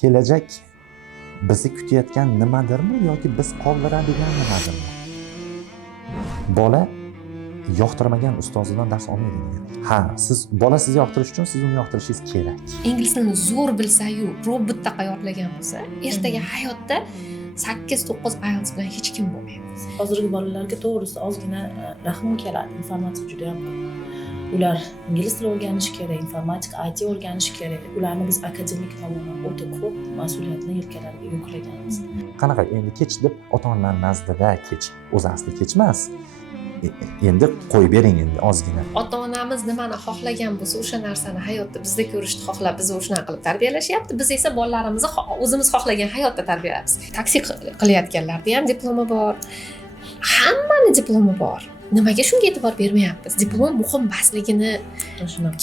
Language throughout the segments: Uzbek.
kelajak bizni kutayotgan nimadirmi yoki biz qoldiradigan nimadirmi? Bola yoqtirmagan ustozidan dars olmaydi degan. Ha, bola sizni yoqtirish uchun siz uni yoqtirishingiz kerak. Ingliz tilini zo'r bilsa-yu, robotdaqa yodlagan bo'lsa, ertaga hayotda 8-9 IELTS bilan hech kim bo'lmaydi. Hozirgi bolalarga to'g'risi ozgina rahmim keladi. Informatika juda ham ko'p. Ular ingliz tili o'rganishi kerak, informatika, IT o'rganishi kerak. Ularni biz akademik tomondan o'ta ko'p mas'uliyatni yelkalariga yuklaganmiz. Qanaqa endi kech deb ota-onalar nazdida kech, o'zi asli kech emas. Endi qo'yib bering endi ozgina. Ota-onamiz nimani xohlagan bo'lsa, o'sha narsani hayotda bizda ko'rishni xohlab, bizni o'shana qilib tarbiyalashyapti. Biz esa bolalarimizni o'zimiz xohlagan hayotda tarbiyalayapmiz. Taksi qilayotganlarda ham diplomi bor. Hammani diplomi bor. Nimaga shunga e'tibor bermayapmiz? Diplom muhim emasligini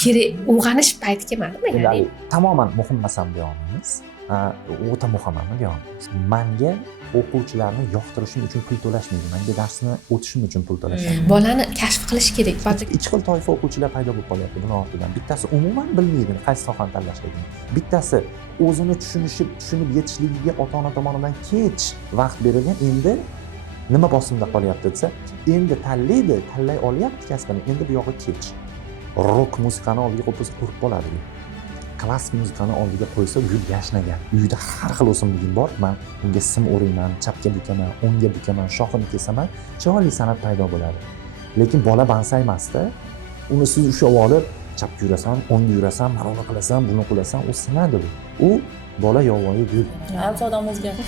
kerak uyg'onish payti kelmadimi? Ya'ni tamoman muhim emas ham deya olmaymiz. O'ta muhim ham deya olmaymiz. Menga o'quvchilarni yoqtirishim uchun pul to'lashmaydi. Menga darsni o'tishim uchun pul to'lashadi. bolani kashf qilish kerak. Ikki xil toifa o'quvchilar paydo bo'lib qolyapti buning ortidan. Bittasi umuman bilmaydi qaysi sohani tanlashligini. Bittasi o'zini tushunib yetishligiga ota-ona tomonidan kech vaqt berilgan. Endi nima bosimda qolyapti desa, endi tanlay olyapti kasbini. Endi bu yog'i kech. Rock muzikani oldiga qo'ysa qo'rqib qoladi. Klassik muzikani oldiga qo'ysa uyda yashnagan. Uyda har xil o'simligim bor. Men unga sim o'rayman, chapga bukaman, o'ngga bukaman, shoxini kesaman, chiroyli san'at paydo bo'ladi. Lekin bola bansa emasda, uni siz ushlab olib, chapga yurasan, o'ngga yurasan, mana uni qilasan, buni qilasan, u sinadi bu. U bola yovvoyi gul. Alfa odam o'zgardi.